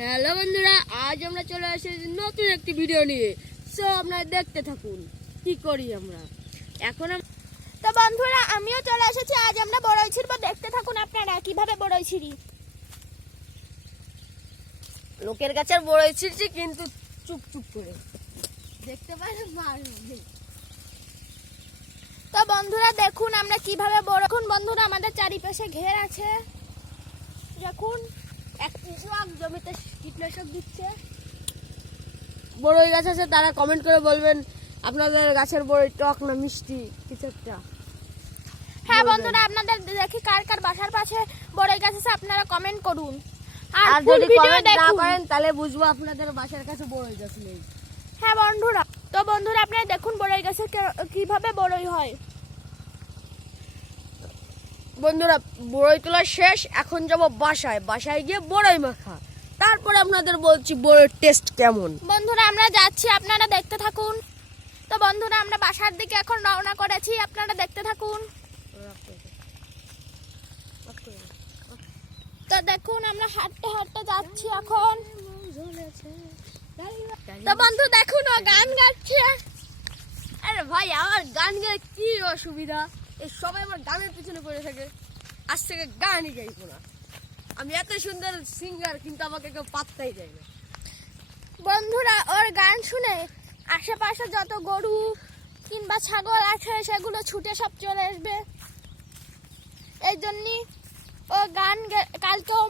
Hello বন্ধুরা, আজ আমরা চলে এসেছি নতুন একটি ভিডিও নিয়ে। সো আপনারা দেখতে থাকুন কি করি আমরা এখন। তো বন্ধুরা, আমিও চলে এসেছি। আজ আমরা বড়ই ছিড়ব, দেখতে থাকুন আপনারা কিভাবে বড়ই ছিড়ি। লোকের গাছের বড়ই ছিড়ছি, কিন্তু চুপ চুপ করে দেখতে পারেন। তো বন্ধুরা দেখুন আমরা কিভাবে দেখুন বন্ধুরা, আমাদের চারিপাশে ঘের আছে। দেখুন এক কৃষক জমিতে কীটনাশক দিচ্ছে। বড়ই গাছ আছে, তারা কমেন্ট করে বলবেন আপনাদের গাছের বড়ই টক না মিষ্টি কিছু একটা। হ্যাঁ বন্ধুরা, আপনাদের দেখি কার কার বাসার পাশে বড়ই গাছ আছে, আপনারা কমেন্ট করুন। আর যদি কমেন্ট না করেন তাহলে বুঝবো আপনাদের বাসার কাছে বড়ই গাছ নেই। হ্যাঁ বন্ধুরা, তো বন্ধুরা আপনারা দেখুন বড়ই গাছে কিভাবে বড়ই হয়। বন্ধুরা বড়ই তোলা শেষ, এখন যাব বাসায়। বাসায় গিয়ে বড়ই মাখা, তারপরে আপনাদের বলছি বড়ির টেস্ট কেমন। বন্ধুরা আমরা যাচ্ছি, আপনারা দেখতে থাকুন। তো বন্ধুরা আমরা বাসার দিকে এখন রওনা করেছি, আপনারা দেখতে থাকুন। তো দেখুন আমরা হাঁটতে হাঁটতে যাচ্ছি এখন। তো বন্ধু দেখুন ও গান গাচ্ছে। আরে ভাই, আমার গান গায়ে কি অসুবিধা? এই সবাই আমার গানের পিছনে পড়ে থাকে। আজ থেকে গানই গাইবো না। আমি এত সুন্দর সিঙ্গার, কিন্তু আমাকে কেউ পাত্তাই দেয় না। বন্ধুরা ওর গান শুনে আশেপাশে যত গরু কিংবা ছাগল আছে সেগুলো ছুটে সব চলে আসবে। এই জন্যই ও গান কালকেও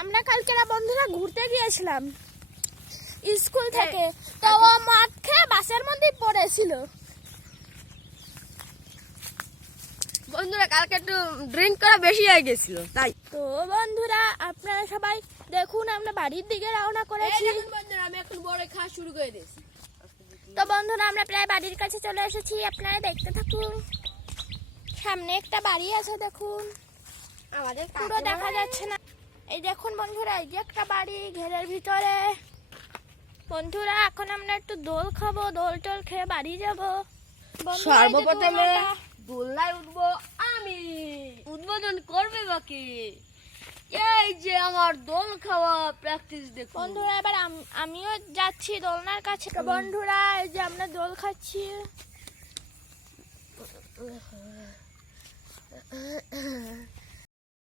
আমরা কালকেরা বন্ধুরা ঘুরতে গিয়েছিলাম স্কুল থেকে। তো ও মদ খেয়ে বাসের মধ্যে পড়েছিল। বন্ধুরা কালকে একটু ড্রিঙ্ক করা বেশি হয়ে গেছিল, তাই। তো বন্ধুরা আপনারা সবাই দেখুন আমরা বাড়ির দিকে রওনা করেছি। বন্ধুরা আমি এখন বড়ই খাওয়া শুরু করে দিয়েছি। তো বন্ধুরা আমরা প্রায় বাড়ির কাছে চলে এসেছি, আপনারা দেখতে থাকুন। সামনে একটা বাড়ি আছে, দেখুন আমাদের পুরো দেখা যাচ্ছে না। এই দেখুন বন্ধুরা, এই যে একটা বাড়ি ঘেরের ভিতরে। বন্ধুরা এখন আমরা একটু দোল খাবো, দোল টোল খেয়ে বাড়ি যাবো। সর্বপ্রথমে দোলনায় উঠবো আমি। উদ্বোধন করবে বাকি। এই যে আমার দোল খাওয়া প্র্যাকটিস দেখুন বন্ধুরা। এবার আমিও যাচ্ছি দোলনার কাছে। তো বন্ধুরা এই যে আমরা দোল খাচ্ছি।